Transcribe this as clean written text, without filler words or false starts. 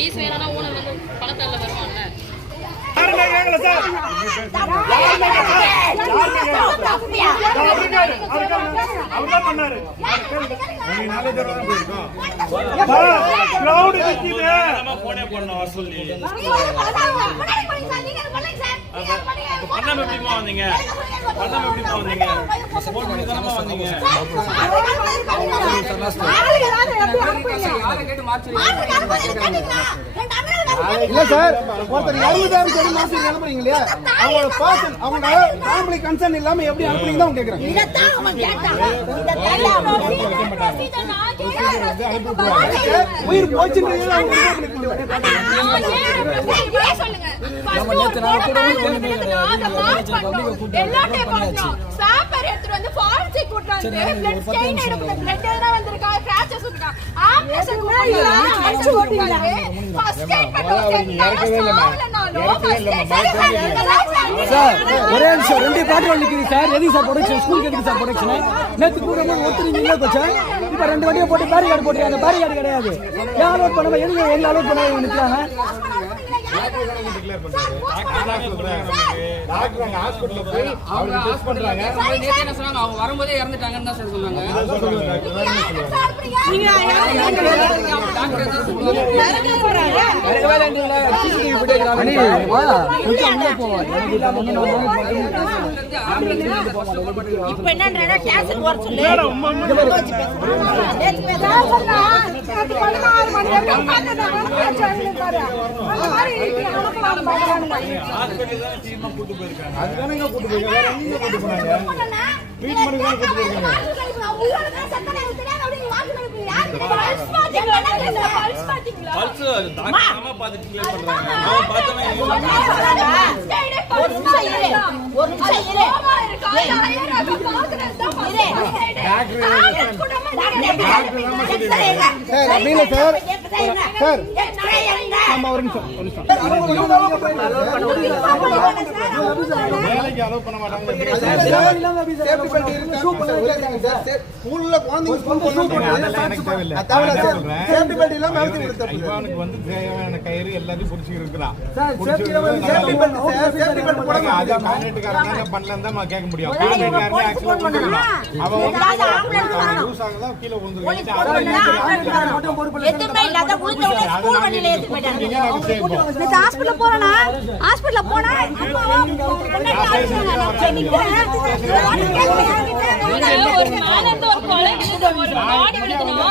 Fees வேணா owner வந்து பணத்தால வருவான்ல. யாருமே கேட்கல சார். அவர்தான் பண்ணாரு. கிரவுட் கிட்டில நம்ம போனே பண்ணோம் சொல்லி. பண்ணாம எப்படிமா வந்தீங்க? பண்ணாம எப்படிமா வந்தீங்க? சப்போர்ட் பண்ணி தானமா வந்தீங்க? இல்ல சார், ஒருத்தர் 60,000 சொல்லி மாசம் அனுப்புறீங்க இல்லையா, அவங்களோட பர்சன் அவங்க ஃபேமிலி கன்சர்ன் இல்லாம எப்படி அனுப்புறீங்க தான் கேக்குறாங்க. உயிர் போச்சுன்றது ஒரே நிமிஷம் 2 பாட்டு நிக்குது சார். எதுக்கு சார் ப்ரொடக்ஷன்? ஸ்கூலுக்கு எதுக்கு சார் ப்ரொடக்ஷன்? நேத்து கூட ஒருத்தருங்க போச்சா, இப்ப 2 வண்டியை போட்டு பேரிகார்டு போட்டு அந்த பேரிகார்டு கிடையாது. ஏன் அலோட் பண்ணாம எதுக்கு எங்க அலோட் பண்ணாம நிக்கிறாங்க? ஹாஸ்பிடல்ல போய் அவங்க டெஸ்ட் பண்றாங்க. நேத்து என்ன சொன்னாங்க? அவங்க வரும்போதே இறந்துட்டாங்கன்னு தான் சார் சொன்னாங்க. இப்ப என்னன்றா கேன்சல் வர சொல்லு. அதுதானங்க கூட்டு போயிருக்காங்க. நீங்க கூட்டு போனாங்க. ட்ரீட்மென்ட் தான் கூட்டு போயிருக்காங்க. பல்ஸ் டாக்டர் அம்மா பாத்து கிளியர் பண்றாங்க. அவன் பார்த்தவங்க ஒரு நிமிஷம் இரு. சார் அப்படியே சார் சார் நம்ம ஒரு நிமிஷம் வேலைக்கு அலோவ் பண்ண மாட்டாங்க. ஸ்கூல்ல குழந்தைங்க ஸ்கூல் எனக்கு தேவையில்லை. சேஃப்டி பெல்ட் இல்லாம இவனுக்கு வந்து தேவையான கயிறு எல்லாத்தையும் புடிச்சிட்டு இருக்கான். சேஃப்டி பெல்ட் போட அது கான்ட்ராக்ட்காரங்க பண்ணலன்னு தான் நான் கேட்க முடியும். கான்ட்ராக்ட்காரங்க ஆக்சுவலா அவன் யூஸ் ஆகலாம் கீழ விழுந்துருக்காங்க. எதுமே இல்லாத உளுந்தவளே ஸ்கூல் வண்டியில ஏத்தி போயிட்டாங்க. இந்த ஹாஸ்பிடல்ல போறனா ஹாஸ்பிடல்ல போனா அம்மாவா ஒரு மேல இருந்து ஒரு கொலை ஒரு பாடி விழுதுனா